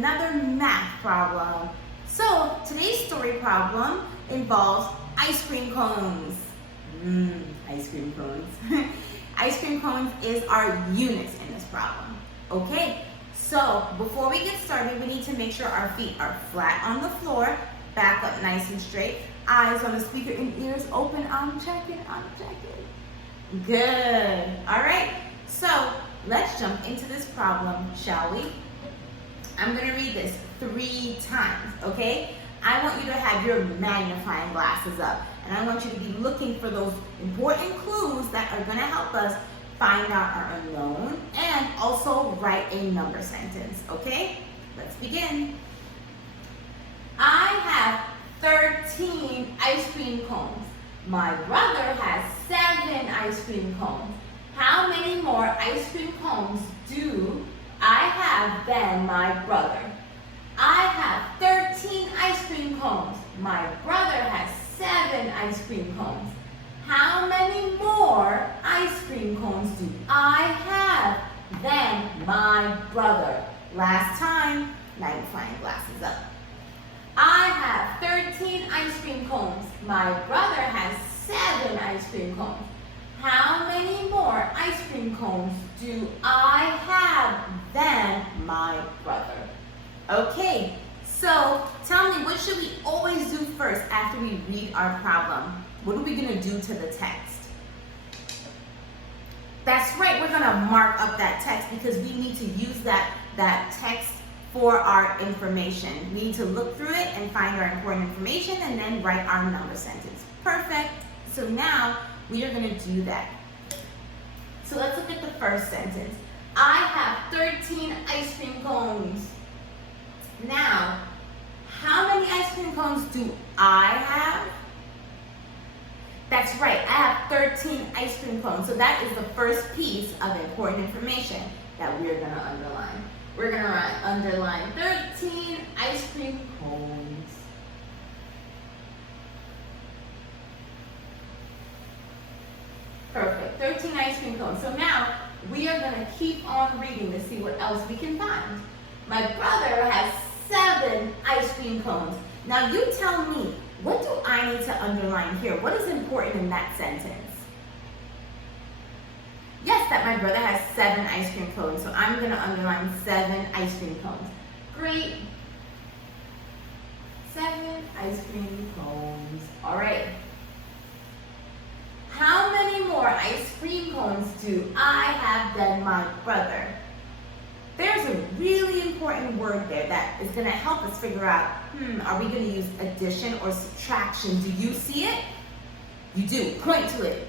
another math problem. So today's story problem involves ice cream cones. Ice cream cones. Ice cream cones is our units in this problem. Okay, so before we get started, we need to make sure our feet are flat on the floor, back up nice and straight, eyes on the speaker and ears open. I'm checking. Good. All right, so let's jump into this problem, shall we? I'm going to read this 3 times, okay? I want you to have your magnifying glasses up, and I want you to be looking for those important clues that are going to help us find out our unknown and also write a number sentence, okay? Let's begin. I have 13 ice cream cones. My brother has 7 ice cream cones. How many more ice cream cones do I have than my brother? I have 13 ice cream cones. My brother has 7 ice cream cones. How many more ice cream cones do I have than my brother? Last time, magnifying glasses up. I have 13 ice cream cones. My brother has 7 ice cream cones. How many more ice cream cones do I have than my brother? Okay, so tell me, what should we always do first after we read our problem? What are we going to do to the text? That's right, we're going to mark up that text because we need to use that text for our information. We need to look through it and find our important information and then write our number sentence. Perfect. So now we are going to do that. So let's look at the first sentence. I have 13 ice cream cones. Now, how many ice cream cones do I have? That's right, I have 13 ice cream cones. So that is the first piece of important information that we're going to underline. We're going to underline 13 ice cream cones. Perfect, 13 ice cream cones. So now we are going to keep on reading to see what else we can find. My brother has 7 ice cream cones. Now you tell me, what do I need to underline here? What is important in that sentence? Yes, that my brother has 7 ice cream cones. So I'm going to underline 7 ice cream cones. Great. 7 ice cream cones. All right. How many more ice cream cones do I have than my brother? There's a really important word there that is going to help us figure out, are we going to use addition or subtraction? Do you see it? You do. Point to it.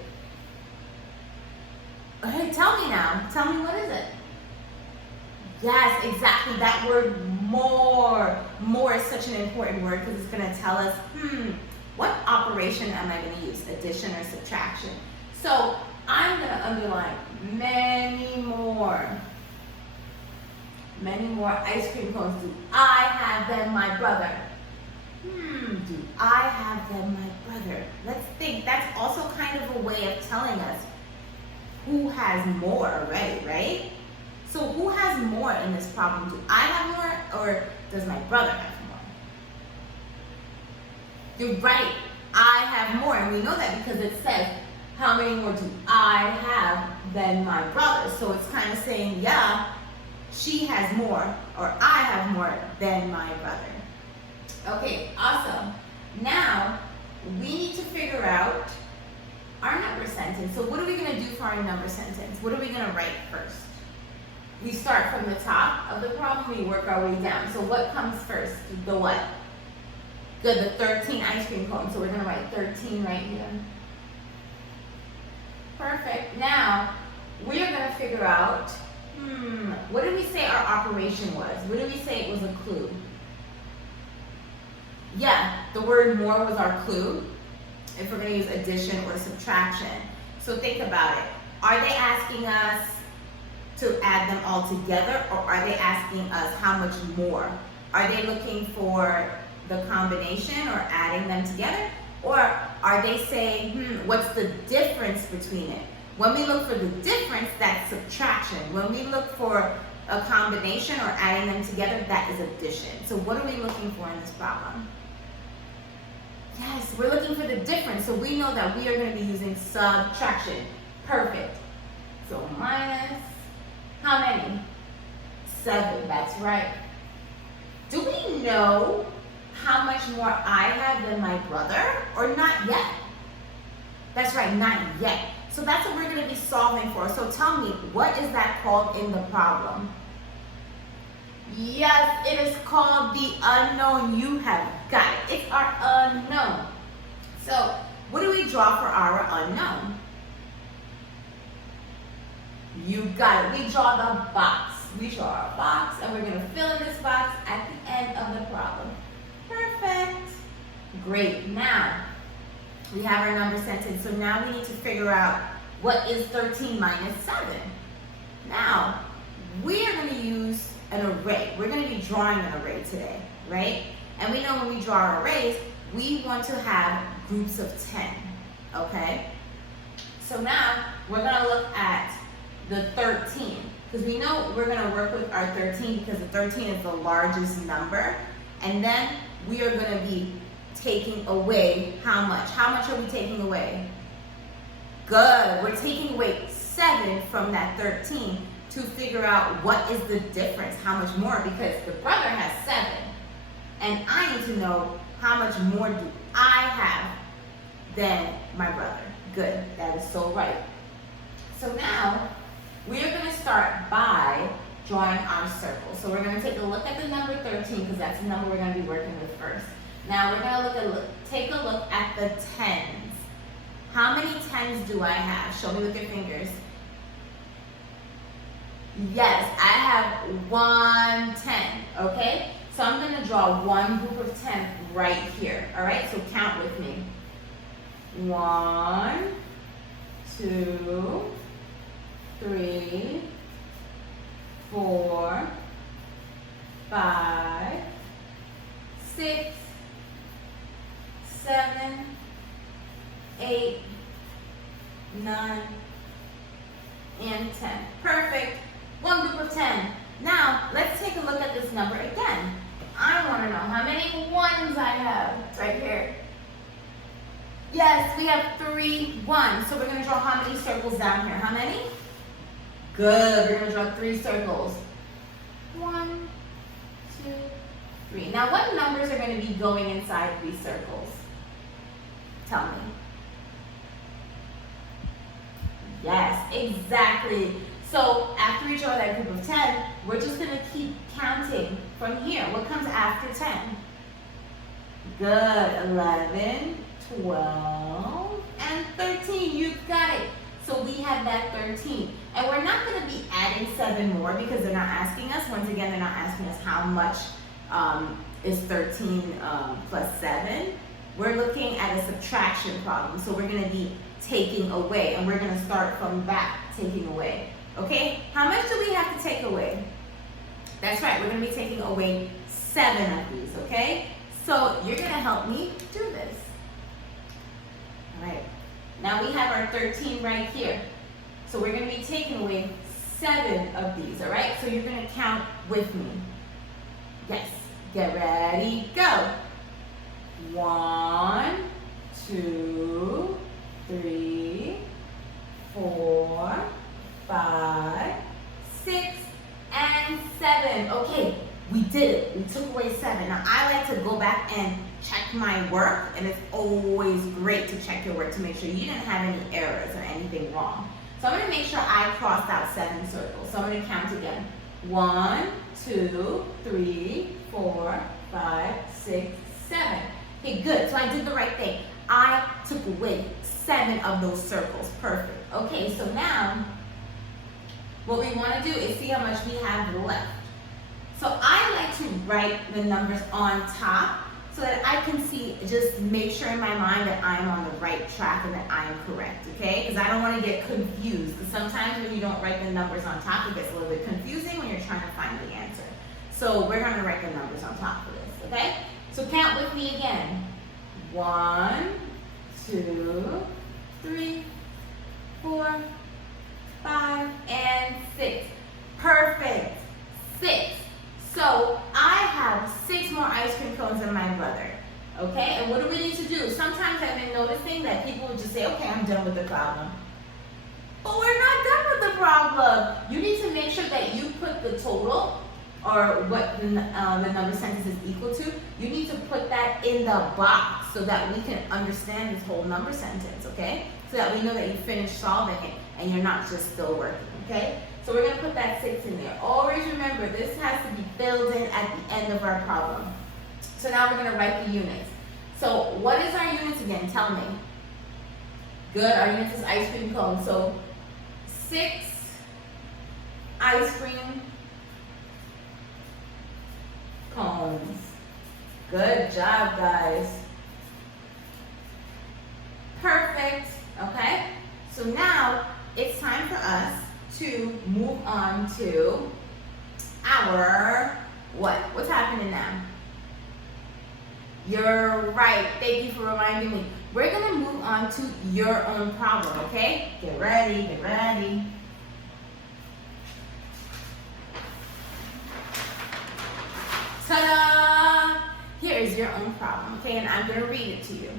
Okay, tell me now. Tell me, what is it? Yes, exactly. That word more. More is such an important word because it's going to tell us, what operation am I going to use? Addition or subtraction? So I'm going to underline many more. Many more ice cream cones do I have than my brother? Do I have than my brother? Let's think. That's also kind of a way of telling us who has more already, right? So who has more in this problem? Do I have more or does my brother have more? You're right. I have more, and we know that because it says, how many more do I have than my brother? So it's kind of saying, yeah, she has more, or I have more than my brother. Okay, awesome. Now, we need to figure out our number sentence. So what are we going to do for our number sentence? What are we going to write first? We start from the top of the problem, we work our way down. So what comes first? The what? Good, the 13 ice cream cones. So we're going to write 13 right here. Perfect. Now, we are going to figure out, what did we say our operation was? What did we say it was a clue? Yeah, the word more was our clue, if we're going to use addition or subtraction. So think about it. Are they asking us to add them all together, or are they asking us how much more? Are they looking for the combination or adding them together? Or are they saying, what's the difference between it? When we look for the difference, that's subtraction. When we look for a combination or adding them together, that is addition. So what are we looking for in this problem? Yes, we're looking for the difference. So we know that we are going to be using subtraction. Perfect. So minus, how many? 7, that's right. Do we know how much more I have than my brother, or not yet? That's right, not yet. So that's what we're going to be solving for. So tell me, what is that called in the problem? Yes, it is called the unknown. You have got it. It's our unknown. So what do we draw for our unknown? You got it. We draw the box. We draw our box, and we're going to fill in this box at the end of the problem. Perfect. Great. Now, we have our number sentence. So now we need to figure out what is 13 minus 7. Now, we are going to use an array. We're going to be drawing an array today, right? And we know when we draw our arrays, we want to have groups of 10, okay? So now, we're going to look at the 13, because we know we're going to work with our 13 because the 13 is the largest number. And then we are going to be taking away how much? How much are we taking away? Good. We're taking away 7 from that 13 to figure out what is the difference, how much more, because the brother has 7. And I need to know how much more do I have than my brother. Good. That is so right. So now, we are going to start by drawing our circle. So we're going to take a look at the number 13 because that's the number we're going to be working with first. Now we're going to take a look at the tens. How many tens do I have? Show me with your fingers. Yes, I have 1 10, okay? So I'm going to draw one group of 10 right here, all right? So count with me. 1, 2, 3, 4, 5, 6, 7, 8, 9, and 10. Perfect. One group of 10. Now, let's take a look at this number again. I want to know how many ones I have. It's right here. Yes, we have 3 1s. So we're going to draw how many circles down here? How many? Good. We're going to draw 3 circles. 1, 2, 3. Now, what numbers are going to be going inside these circles? Tell me. Yes, exactly. So after we draw that group of 10, we're just going to keep counting from here. What comes after 10? Good. 11, 12, and 13. You've got it. So we have that 13. And we're not going to be adding 7 more because they're not asking us. Once again, they're not asking us how much is 13 plus 7. We're looking at a subtraction problem. So we're going to be taking away. And we're going to start from back, taking away. Okay? How much do we have to take away? That's right. We're going to be taking away 7 of these. Okay? So you're going to help me do this. All right. Now we have our 13 right here. So we're going to be taking away 7 of these, all right? So you're going to count with me. Yes. Get ready, go. 1, 2, 3, 4, 5, 6, and 7. Okay, we did it. We took away 7. Now I like to go back and check my work, and it's always great to check your work to make sure you didn't have any errors or anything wrong. So I'm going to make sure I crossed out 7 circles. So I'm going to count again. 1, 2, 3, 4, 5, 6, 7. Okay, good. So I did the right thing. I took away 7 of those circles. Perfect. Okay, so now what we want to do is see how much we have left. So I like to write the numbers on top so that I can see, just make sure in my mind that I'm on the right track and that I am correct, okay? Because I don't want to get confused. Because sometimes when you don't write the numbers on top, it gets a little bit confusing when you're trying to find the answer. So we're going to write the numbers on top of this, okay? So count with me again. 1, 2, 3, 4, 5, and 6. Perfect. 6. So I have 6 more ice cream cones than my brother. Okay, and what do we need to do? Sometimes I've been noticing that people will just say, okay, I'm done with the problem. But we're not done with the problem. You need to make sure that you put the total, or what the number sentence is equal to. You need to put that in the box so that we can understand this whole number sentence, okay? So that we know that you finished solving it and you're not just still working, okay? So we're gonna put that 6 in there. Always remember, this has to be filled in at the end of our problem. So now we're gonna write the units. So what is our units again? Tell me. Good, our units is ice cream cone. So 6 ice cream cones. Good job, guys. Perfect, okay? So now it's time for us to move on to our, what? What's happening now? You're right, thank you for reminding me. We're gonna move on to your own problem, okay? Get ready, get ready. Ta-da! Here is your own problem, okay? And I'm gonna read it to you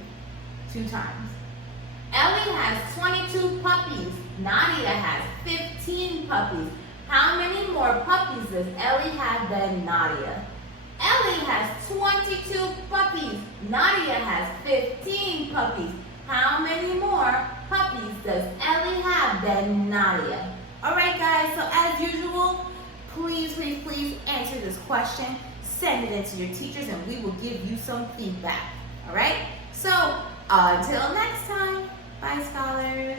2 times. Ellie has 22 puppies. Nadia has 15 puppies. How many more puppies does Ellie have than Nadia? Ellie has 22 puppies. Nadia has 15 puppies. How many more puppies does Ellie have than Nadia? All right, guys, so as usual, please answer this question. Send it in to your teachers and we will give you some feedback. All right? So, until next time, bye, scholars.